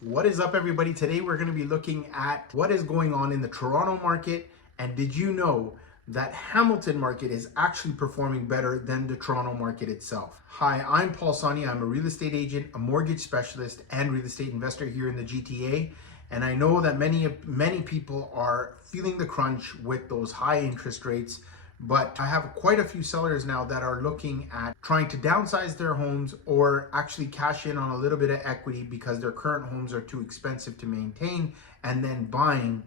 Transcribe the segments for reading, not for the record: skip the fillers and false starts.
What is up, everybody? Today we're going to be looking at what is going on in the Toronto market. And did you know that Hamilton market is actually performing better than the Toronto market itself? Hi, I'm Paul Sawhney. I'm a real estate agent, a mortgage specialist, and real estate investor here in the GTA. And I know that many people are feeling the crunch with those high interest rates. But I have quite a few sellers now that are looking at trying to downsize their homes or actually cash in on a little bit of equity because their current homes are too expensive to maintain, and then buying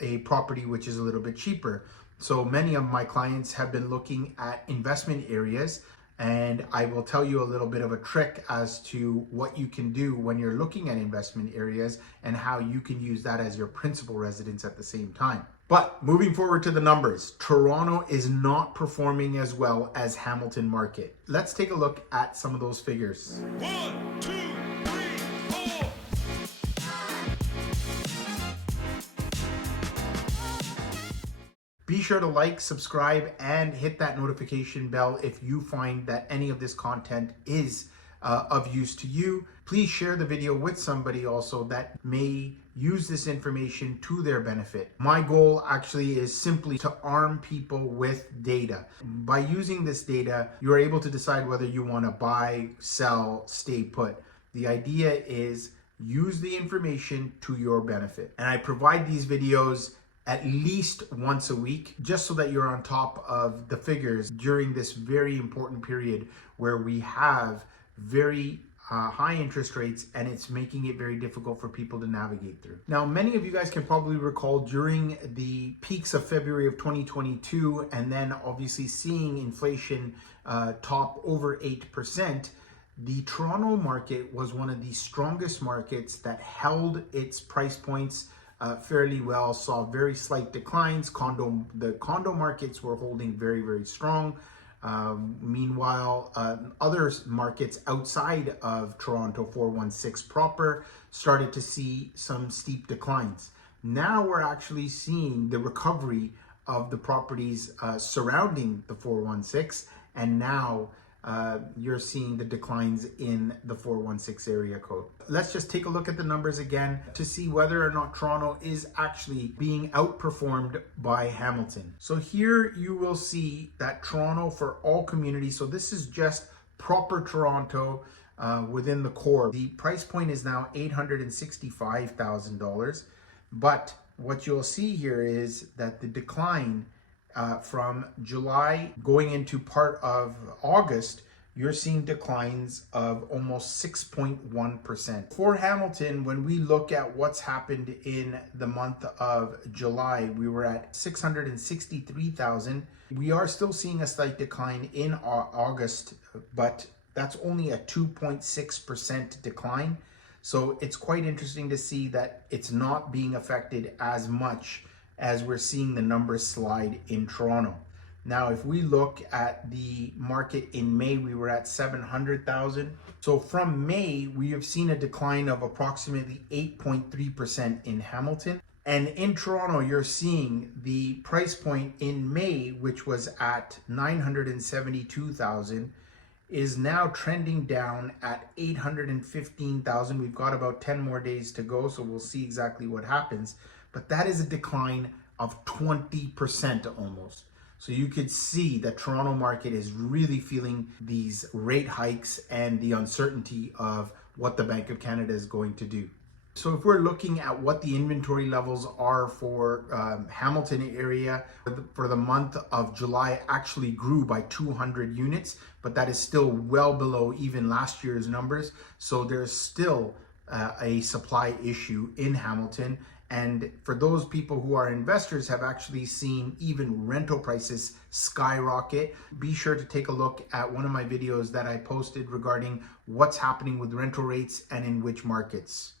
a property which is a little bit cheaper. So many of my clients have been looking at investment areas, and I will tell you a little bit of a trick as to what you can do when you're looking at investment areas and how you can use that as your principal residence at the same time. But moving forward to the numbers, Toronto is not performing as well as Hamilton market. Let's take a look at some of those figures. 1, 2, 3, 4. Be sure to like, subscribe, and hit that notification bell if you find that any of this content is of use to you. Please share the video with somebody also that may use this information to their benefit. My goal actually is simply to arm people with data. By using this data, you're able to decide whether you want to buy, sell, stay put. The idea is use the information to your benefit. And I provide these videos at least once a week, just so that you're on top of the figures during this very important period where we have very high interest rates, and it's making it very difficult for people to navigate through. Now, many of you guys can probably recall during the peaks of February of 2022, and then obviously seeing inflation top over 8%, the Toronto market was one of the strongest markets that held its price points fairly well, saw very slight declines. The condo markets were holding very, very strong. Meanwhile, other markets outside of Toronto 416 proper started to see some steep declines. Now we're actually seeing the recovery of the properties surrounding the 416, and now you're seeing the declines in the 416 area code. Let's just take a look at the numbers again to see whether or not Toronto is actually being outperformed by Hamilton. So here you will see that Toronto for all communities, so this is just proper Toronto within the core. The price point is now $865,000, but what you'll see here is that the decline from July going into part of August, you're seeing declines of almost 6.1%. For Hamilton, when we look at what's happened in the month of July, we were at 663,000. We are still seeing a slight decline in August, but that's only a 2.6% decline. So it's quite interesting to see that it's not being affected as much as we're seeing the numbers slide in Toronto. Now, if we look at the market in May, we were at 700,000. So from May, we have seen a decline of approximately 8.3% in Hamilton. And in Toronto, you're seeing the price point in May, which was at 972,000, is now trending down at 815,000. We've got about 10 more days to go, so we'll see exactly what happens. But that is a decline of 20% almost. So you could see that Toronto market is really feeling these rate hikes and the uncertainty of what the Bank of Canada is going to do. So if we're looking at what the inventory levels are for Hamilton area, for the month of July actually grew by 200 units, but that is still well below even last year's numbers. So there's still a supply issue in Hamilton. And for those people who are investors, have actually seen even rental prices skyrocket. Be sure to take a look at one of my videos that I posted regarding what's happening with rental rates and in which markets.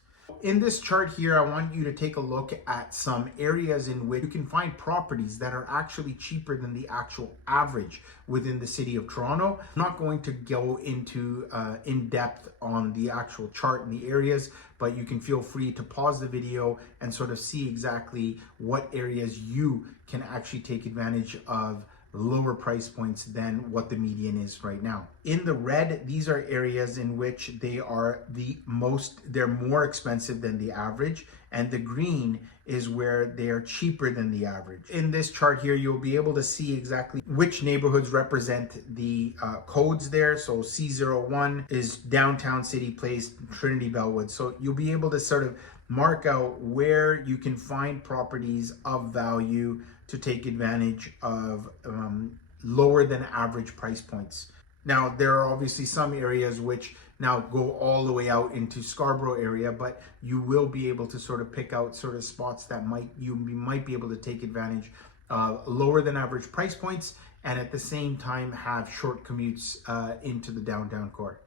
In this chart here, I want you to take a look at some areas in which you can find properties that are actually cheaper than the actual average within the city of Toronto. I'm not going to go into in depth on the actual chart and the areas, but you can feel free to pause the video and sort of see exactly what areas you can actually take advantage of lower price points than what the median is right now. In the red, these are areas in which they're more expensive than the average, and the green is where they are cheaper than the average. In this chart here, you'll be able to see exactly which neighborhoods represent the codes there. So C01 is Downtown City Place, Trinity Bellwood. So you'll be able to sort of mark out where you can find properties of value to take advantage of lower than average price points. Now, there are obviously some areas which now go all the way out into Scarborough area, but you will be able to sort of pick out sort of spots that you might be able to take advantage of lower than average price points, and at the same time have short commutes into the downtown core.